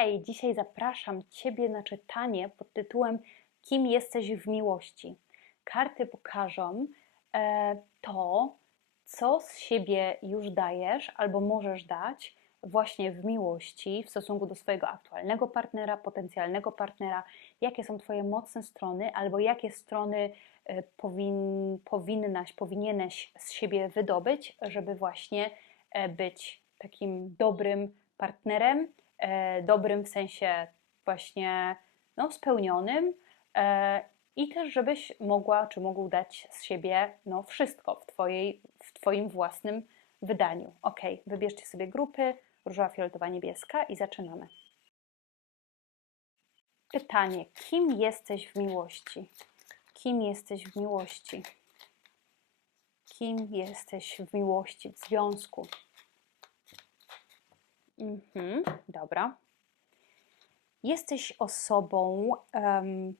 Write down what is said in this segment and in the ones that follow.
Hej, dzisiaj zapraszam Ciebie na czytanie pod tytułem Kim jesteś w miłości? Karty pokażą e, to, co z siebie już dajesz albo możesz dać właśnie w miłości w stosunku do swojego aktualnego partnera, potencjalnego partnera, jakie są Twoje mocne strony albo jakie strony e, powin, powinnaś, powinieneś z siebie wydobyć, żeby właśnie e, być takim dobrym partnerem, dobrym w sensie właśnie no, spełnionym e, i też żebyś mogła czy mógł dać z siebie no, wszystko w, twojej, w Twoim własnym wydaniu. Ok, wybierzcie sobie grupy różowa, fioletowa, niebieska i zaczynamy. Pytanie, kim jesteś w miłości? Kim jesteś w miłości? Kim jesteś w miłości, w związku? Mhm, dobra. Jesteś osobą um,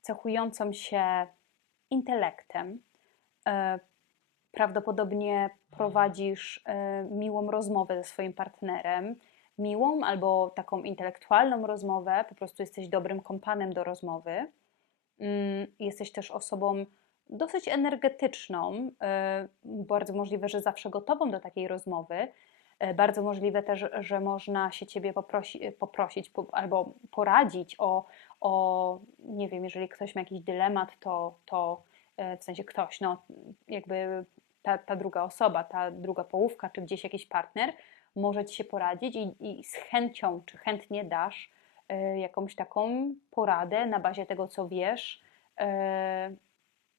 cechującą się intelektem. E, prawdopodobnie prowadzisz e, miłą rozmowę ze swoim partnerem. Miłą albo taką intelektualną rozmowę, po prostu jesteś dobrym kompanem do rozmowy. Mm, jesteś też osobą dosyć energetyczną, e, bardzo możliwe, że zawsze gotową do takiej rozmowy bardzo możliwe też, że można się ciebie poprosi, poprosić po, albo poradzić o, o, nie wiem, jeżeli ktoś ma jakiś dylemat, to, to e, w sensie ktoś, no jakby ta, ta druga osoba, ta druga połówka, czy gdzieś jakiś partner może ci się poradzić i, i z chęcią, czy chętnie dasz jakąś taką poradę na bazie tego, co wiesz,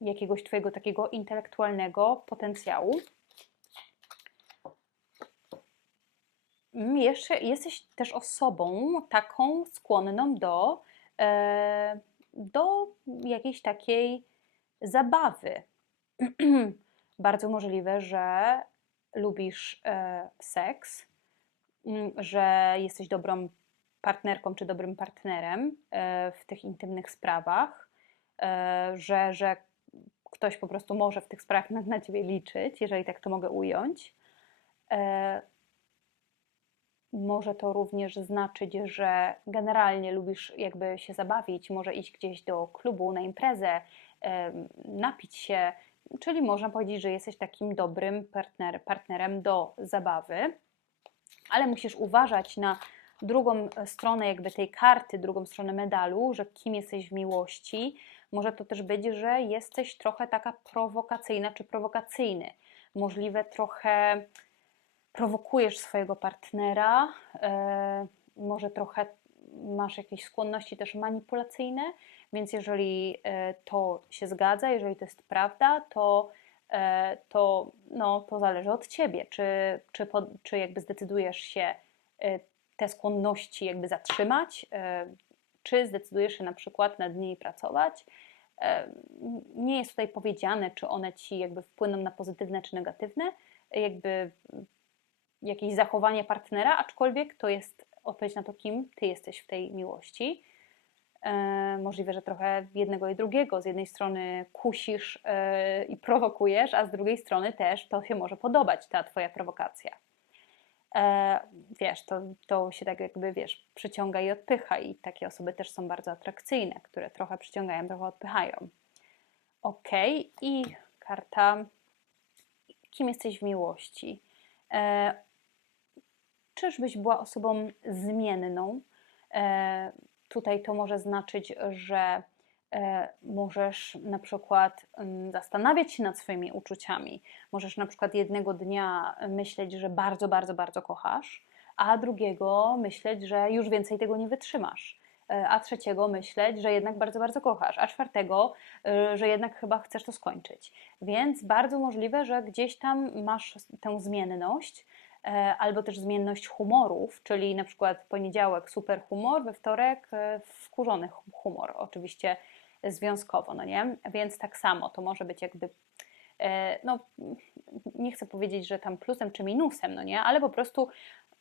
jakiegoś twojego takiego intelektualnego potencjału. Jeszcze jesteś też osobą taką skłonną do, e, do jakiejś takiej zabawy. Bardzo możliwe, że lubisz e, seks, mm, że jesteś dobrą partnerką czy dobrym partnerem e, w tych intymnych sprawach, że, że ktoś po prostu może w tych sprawach na, na ciebie liczyć, jeżeli tak to mogę ująć może to również znaczyć, że generalnie lubisz jakby się zabawić, może iść gdzieś do klubu, na imprezę, napić się, czyli można powiedzieć, że jesteś takim dobrym partner, partnerem do zabawy, ale musisz uważać na drugą stronę jakby tej karty, drugą stronę medalu, że kim jesteś w miłości. Może to też być, że jesteś trochę taka prowokacyjna czy prowokacyjny. Możliwe trochę prowokujesz swojego partnera, e, może trochę masz jakieś skłonności też manipulacyjne, więc jeżeli e, to się zgadza, jeżeli to jest prawda, to, e, to, no, to zależy od ciebie, czy, czy, czy jakby zdecydujesz się te skłonności jakby zatrzymać, czy zdecydujesz się na przykład nad nimi pracować. Nie jest tutaj powiedziane, czy one ci jakby wpłyną na pozytywne czy negatywne. Jakby jakieś zachowanie partnera, aczkolwiek to jest odpowiedź na to, kim ty jesteś w tej miłości. E, możliwe, że trochę jednego i drugiego. Z jednej strony kusisz e, i prowokujesz, a z drugiej strony też to się może podobać, ta twoja prowokacja. E, wiesz, to, to się tak jakby, wiesz, przyciąga i odpycha i takie osoby też są bardzo atrakcyjne, które trochę przyciągają, trochę odpychają. Ok, i karta kim jesteś w miłości? E, czyżbyś była osobą zmienną. E, tutaj to może znaczyć, że e, możesz na przykład mm, zastanawiać się nad swoimi uczuciami. Możesz na przykład jednego dnia myśleć, że bardzo, bardzo, bardzo kochasz, a drugiego myśleć, że już więcej tego nie wytrzymasz. E, a trzeciego myśleć, że jednak bardzo, bardzo kochasz, a czwartego, że jednak chyba chcesz to skończyć. Więc bardzo możliwe, że gdzieś tam masz tę zmienność, albo też zmienność humorów, czyli na przykład poniedziałek super humor, we wtorek e, wkurzony humor, oczywiście związkowo, no nie? Więc tak samo to może być jakby, e, no nie chcę powiedzieć, że tam plusem czy minusem, no nie? Ale po prostu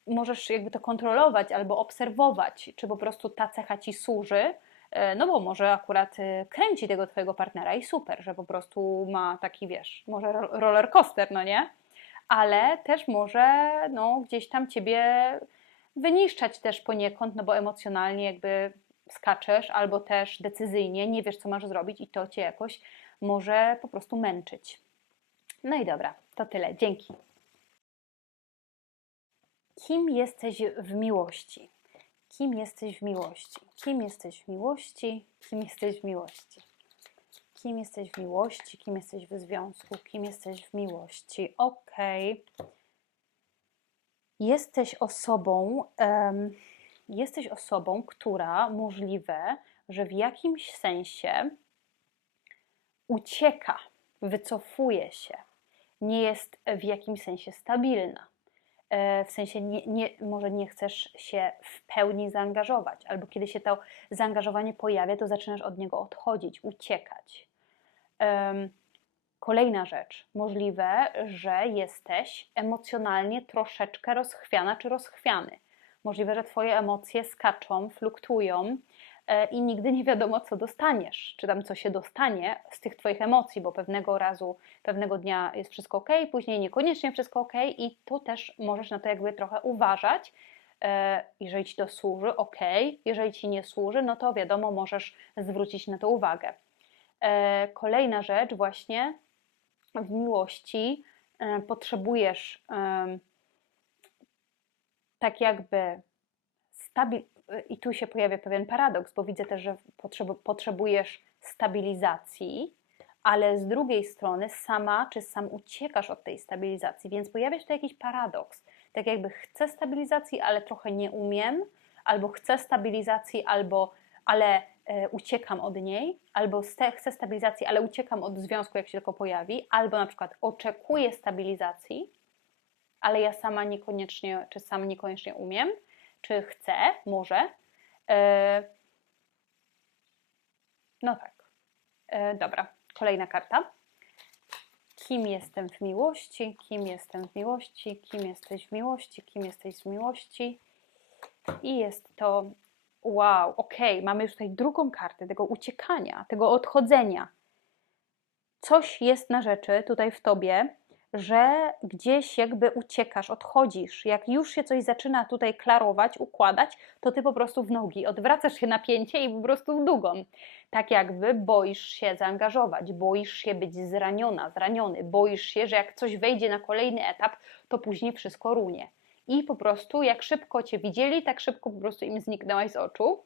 możesz jakby to kontrolować albo obserwować, czy po prostu ta cecha ci służy, no bo może akurat kręci tego twojego partnera i super, że po prostu ma taki, wiesz, może roller coaster, no nie? Ale też może no, gdzieś tam ciebie wyniszczać też poniekąd, no bo emocjonalnie jakby skaczesz, albo też decyzyjnie nie wiesz, co masz zrobić i to cię jakoś może po prostu męczyć. No i dobra, to tyle. Dzięki. Kim jesteś w miłości? Kim jesteś w miłości? Kim jesteś w miłości? Kim jesteś w miłości? Kim jesteś w miłości? Kim jesteś w związku? Kim jesteś w miłości? Okej. Jesteś osobą, em, jesteś osobą, która możliwe, że w jakimś sensie ucieka, wycofuje się, nie jest w jakimś sensie stabilna. E, W sensie nie, nie, może nie chcesz się w pełni zaangażować, albo kiedy się to zaangażowanie pojawia, to zaczynasz od niego odchodzić, uciekać. Kolejna rzecz, możliwe, że jesteś emocjonalnie troszeczkę rozchwiana czy rozchwiany. Możliwe, że Twoje emocje skaczą, fluktuują e, i nigdy nie wiadomo, co dostaniesz, czy tam co się dostanie z tych Twoich emocji, bo pewnego razu, pewnego dnia jest wszystko ok, później niekoniecznie wszystko ok, i tu też możesz na to jakby trochę uważać. E, Jeżeli Ci to służy, ok, jeżeli Ci nie służy, no to wiadomo, możesz zwrócić na to uwagę. E, Kolejna rzecz, właśnie w miłości e, potrzebujesz tak jakby stabil... I tu się pojawia pewien paradoks, bo widzę też, że potrzeb... potrzebujesz stabilizacji, ale z drugiej strony sama czy sam uciekasz od tej stabilizacji, więc pojawia się tu jakiś paradoks. Tak jakby chcę stabilizacji, ale trochę nie umiem, albo chcę stabilizacji, albo ale uciekam od niej, albo chcę stabilizacji, ale uciekam od związku, jak się tylko pojawi, albo na przykład oczekuję stabilizacji, ale ja sama niekoniecznie, czy sam niekoniecznie umiem, czy chcę, może. E, no tak. E, dobra, kolejna karta. Kim jestem w miłości? Kim jestem w miłości? Kim jesteś w miłości? Kim jesteś w miłości? I jest to wow, okej, mamy już tutaj drugą kartę tego uciekania, tego odchodzenia. Coś jest na rzeczy tutaj w tobie, że gdzieś jakby uciekasz, odchodzisz. Jak już się coś zaczyna tutaj klarować, układać, to ty po prostu w nogi odwracasz się napięcie i po prostu w długą. Tak jakby boisz się zaangażować, boisz się być zraniona, zraniony, boisz się, że jak coś wejdzie na kolejny etap, to później wszystko runie i po prostu jak szybko Cię widzieli, tak szybko po prostu im zniknęłaś z oczu.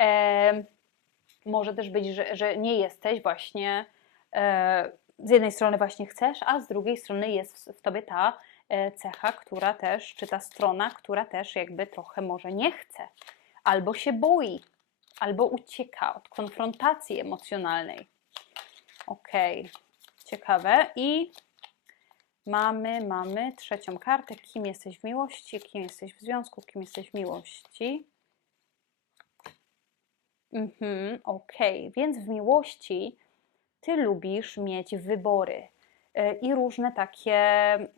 E, może też być, że, że nie jesteś właśnie, e, z jednej strony właśnie chcesz, a z drugiej strony jest w, w Tobie ta e, cecha, która też, czy ta strona, która też jakby trochę może nie chce, albo się boi, albo ucieka od konfrontacji emocjonalnej. Okej, okay. ciekawe. I Mamy, mamy trzecią kartę. Kim jesteś w miłości, kim jesteś w związku, kim jesteś w miłości. Mhm, okej, okay. więc w miłości ty lubisz mieć wybory e, i różne takie,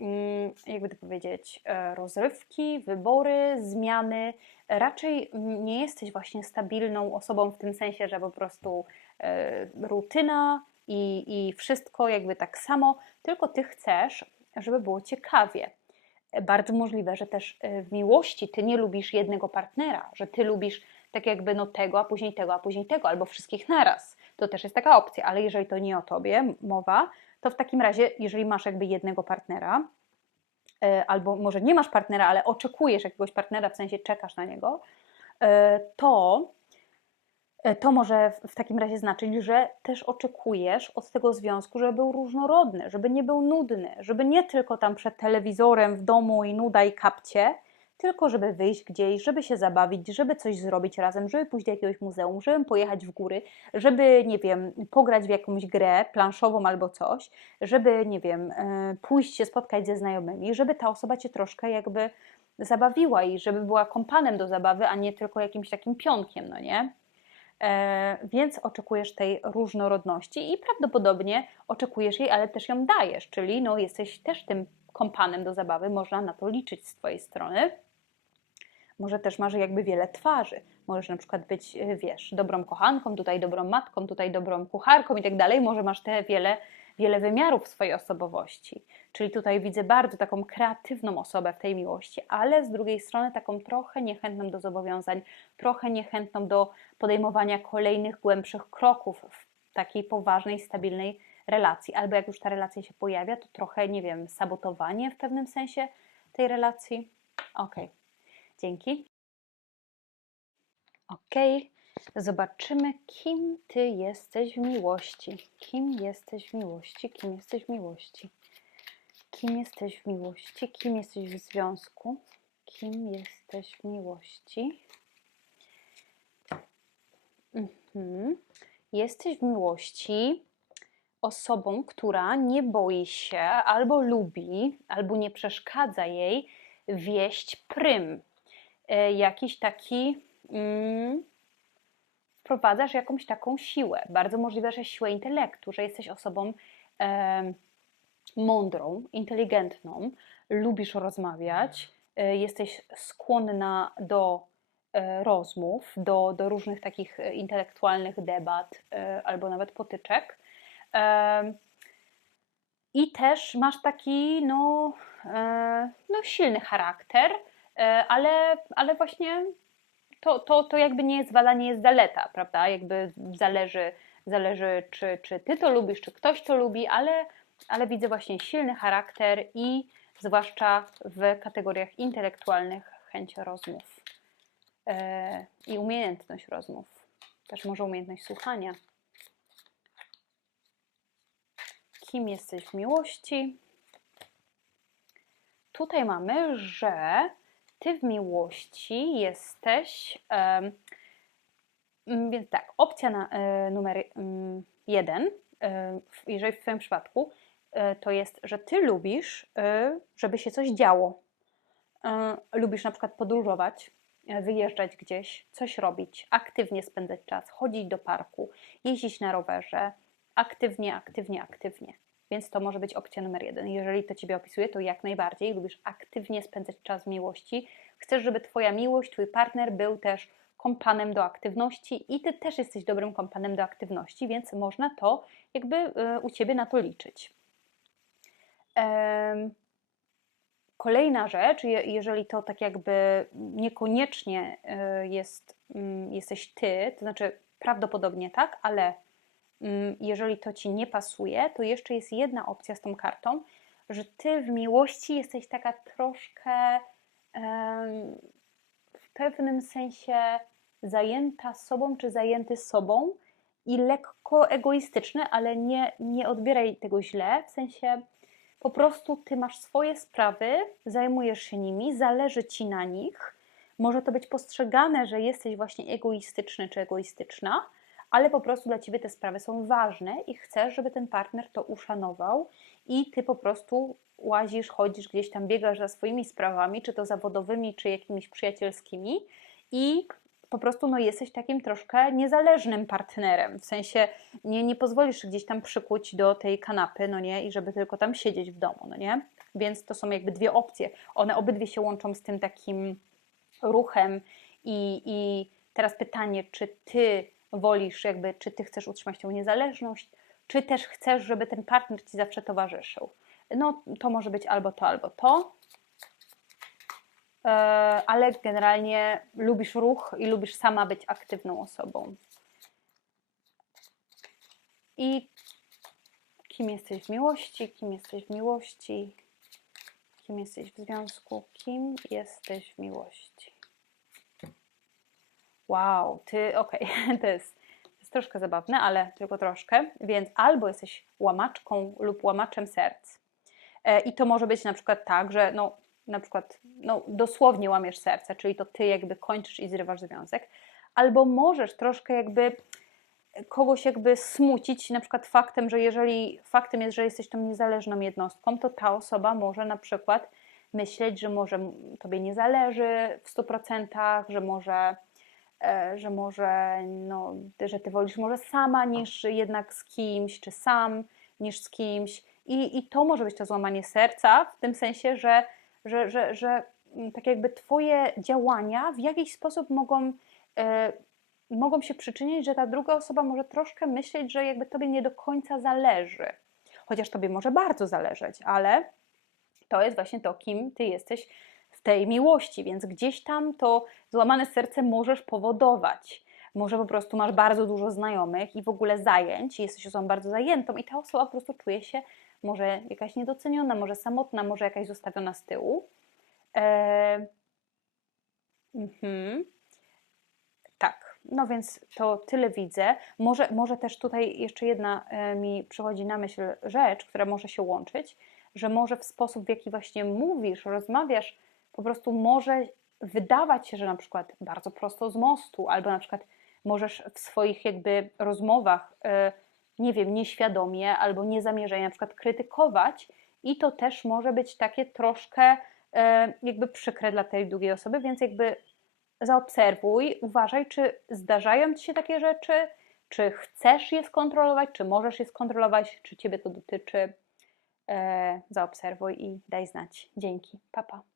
mm, jakby to powiedzieć, e, rozrywki, wybory, zmiany. Raczej nie jesteś właśnie stabilną osobą w tym sensie, że po prostu e, rutyna i, i wszystko jakby tak samo, tylko ty chcesz żeby było ciekawie. Bardzo możliwe, że też e, w miłości ty nie lubisz jednego partnera, że ty lubisz tak jakby no tego, a później tego, a później tego, albo wszystkich naraz. To też jest taka opcja, ale jeżeli to nie o tobie mowa, to w takim razie, jeżeli masz jakby jednego partnera, e, albo może nie masz partnera, ale oczekujesz jakiegoś partnera, w sensie czekasz na niego, e, to E, to może w takim razie znaczyć, że też oczekujesz od tego związku, żeby był różnorodny, żeby nie był nudny, żeby nie tylko tam przed telewizorem w domu i nuda i kapcie, tylko żeby wyjść gdzieś, żeby się zabawić, żeby coś zrobić razem, żeby pójść do jakiegoś muzeum, żeby pojechać w góry, żeby, nie wiem, pograć w jakąś grę planszową albo coś, żeby, nie wiem, e, pójść się spotkać ze znajomymi, żeby ta osoba cię troszkę jakby zabawiła i żeby była kompanem do zabawy, a nie tylko jakimś takim pionkiem, no nie? E, więc oczekujesz tej różnorodności i prawdopodobnie oczekujesz jej, ale też ją dajesz, czyli no, jesteś też tym kompanem do zabawy, można na to liczyć z Twojej strony. Może też masz jakby wiele twarzy. Możesz na przykład być, e, wiesz, dobrą kochanką, tutaj dobrą matką, tutaj dobrą kucharką i tak dalej. Może masz te wiele wiele wymiarów swojej osobowości. Czyli tutaj widzę bardzo taką kreatywną osobę w tej miłości, ale z drugiej strony taką trochę niechętną do zobowiązań, trochę niechętną do podejmowania kolejnych głębszych kroków w takiej poważnej, stabilnej relacji. Albo jak już ta relacja się pojawia, to trochę, nie wiem, sabotowanie w pewnym sensie tej relacji. Ok, dzięki. Ok, zobaczymy, kim ty jesteś w miłości. Kim jesteś w miłości? Kim jesteś w miłości? Kim jesteś w miłości? Kim jesteś w związku? Kim jesteś w miłości? Mhm. Jesteś w miłości osobą, która nie boi się albo lubi, albo nie przeszkadza jej wieść prym. E, jakiś taki. Mm, wprowadzasz jakąś taką siłę. Bardzo możliwe, że siłę intelektu, że jesteś osobą e, mądrą, inteligentną, lubisz rozmawiać, e, jesteś skłonna do e, rozmów, do, do różnych takich e, intelektualnych debat e, albo nawet potyczek. I też masz taki no, e, no silny charakter, e, ale, ale właśnie to, to, to jakby nie jest wada, nie jest zaleta, prawda? Jakby zależy, zależy czy, czy ty to lubisz, czy ktoś to lubi, ale, ale widzę właśnie silny charakter i zwłaszcza w kategoriach intelektualnych chęć rozmów e, i umiejętność rozmów. Też może umiejętność słuchania kim jesteś w miłości. Tutaj mamy, że ty w miłości jesteś. Um, więc tak, opcja na, y, numer um, jeden, y, jeżeli w Twoim przypadku, y, to jest, że Ty lubisz, żeby się coś działo. Lubisz na przykład podróżować, wyjeżdżać gdzieś, coś robić, aktywnie spędzać czas, chodzić do parku, jeździć na rowerze, aktywnie, aktywnie, aktywnie. Więc to może być opcja numer jeden. Jeżeli to Ciebie opisuje, to jak najbardziej lubisz aktywnie spędzać czas w miłości. Chcesz, żeby Twoja miłość, Twój partner był też kompanem do aktywności i Ty też jesteś dobrym kompanem do aktywności, więc można to jakby y, u Ciebie na to liczyć. Kolejna rzecz, jeżeli to tak jakby niekoniecznie y, jest, mm, jesteś Ty, to znaczy prawdopodobnie tak, ale jeżeli to ci nie pasuje, to jeszcze jest jedna opcja z tą kartą, że ty w miłości jesteś taka troszkę w pewnym sensie zajęta sobą, czy zajęty sobą i lekko egoistyczny, ale nie, nie odbieraj tego źle, w sensie po prostu ty masz swoje sprawy, zajmujesz się nimi, zależy ci na nich. Może to być postrzegane, że jesteś właśnie egoistyczny czy egoistyczna, ale po prostu dla ciebie te sprawy są ważne i chcesz, żeby ten partner to uszanował i ty po prostu łazisz, chodzisz gdzieś tam, biegasz za swoimi sprawami, czy to zawodowymi, czy jakimiś przyjacielskimi i po prostu no, jesteś takim troszkę niezależnym partnerem, w sensie nie, nie pozwolisz gdzieś tam przykuć do tej kanapy, no nie, i żeby tylko tam siedzieć w domu, no nie? Więc to są jakby dwie opcje. One obydwie się łączą z tym takim ruchem i, i teraz pytanie, czy ty wolisz, jakby, czy ty chcesz utrzymać tą niezależność, czy też chcesz, żeby ten partner ci zawsze towarzyszył. No, to może być albo to, albo to. E, ale generalnie lubisz ruch i lubisz sama być aktywną osobą. I kim jesteś w miłości, kim jesteś w miłości, kim jesteś w związku, kim jesteś w miłości. Wow, ty, okej, okay. to, jest, to jest troszkę zabawne, ale tylko troszkę, więc albo jesteś łamaczką lub łamaczem serc. E, I to może być na przykład tak, że no, na przykład no, dosłownie łamiesz serce, czyli to ty jakby kończysz i zrywasz związek, albo możesz troszkę jakby kogoś jakby smucić na przykład faktem, że jeżeli faktem jest, że jesteś tą niezależną jednostką, to ta osoba może na przykład myśleć, że może tobie nie zależy w 100%, że może że może, no, że ty wolisz może sama niż jednak z kimś, czy sam niż z kimś. I, i to może być to złamanie serca, w tym sensie, że, że, że, że mm, tak jakby twoje działania w jakiś sposób mogą, e, mogą się przyczynić, że ta druga osoba może troszkę myśleć, że jakby tobie nie do końca zależy. chociaż tobie może bardzo zależeć, ale to jest właśnie to, kim ty jesteś tej miłości, więc gdzieś tam to złamane serce możesz powodować. Może po prostu masz bardzo dużo znajomych i w ogóle zajęć, jesteś osobą bardzo zajętą i ta osoba po prostu czuje się może jakaś niedoceniona, może samotna, może jakaś zostawiona z tyłu. Eee, mhm. Tak, no więc to tyle widzę. Może, może też tutaj jeszcze jedna e, mi przychodzi na myśl rzecz, która może się łączyć, że może w sposób, w jaki właśnie mówisz, rozmawiasz, po prostu może wydawać się, że na przykład bardzo prosto z mostu, albo na przykład możesz w swoich jakby rozmowach, e, nie wiem, nieświadomie albo niezamierzenie na przykład krytykować i to też może być takie troszkę e, jakby przykre dla tej drugiej osoby, więc jakby zaobserwuj, uważaj, czy zdarzają Ci się takie rzeczy, czy chcesz je skontrolować, czy możesz je skontrolować, czy Ciebie to dotyczy. E, zaobserwuj i daj znać. Dzięki. Papa. Pa.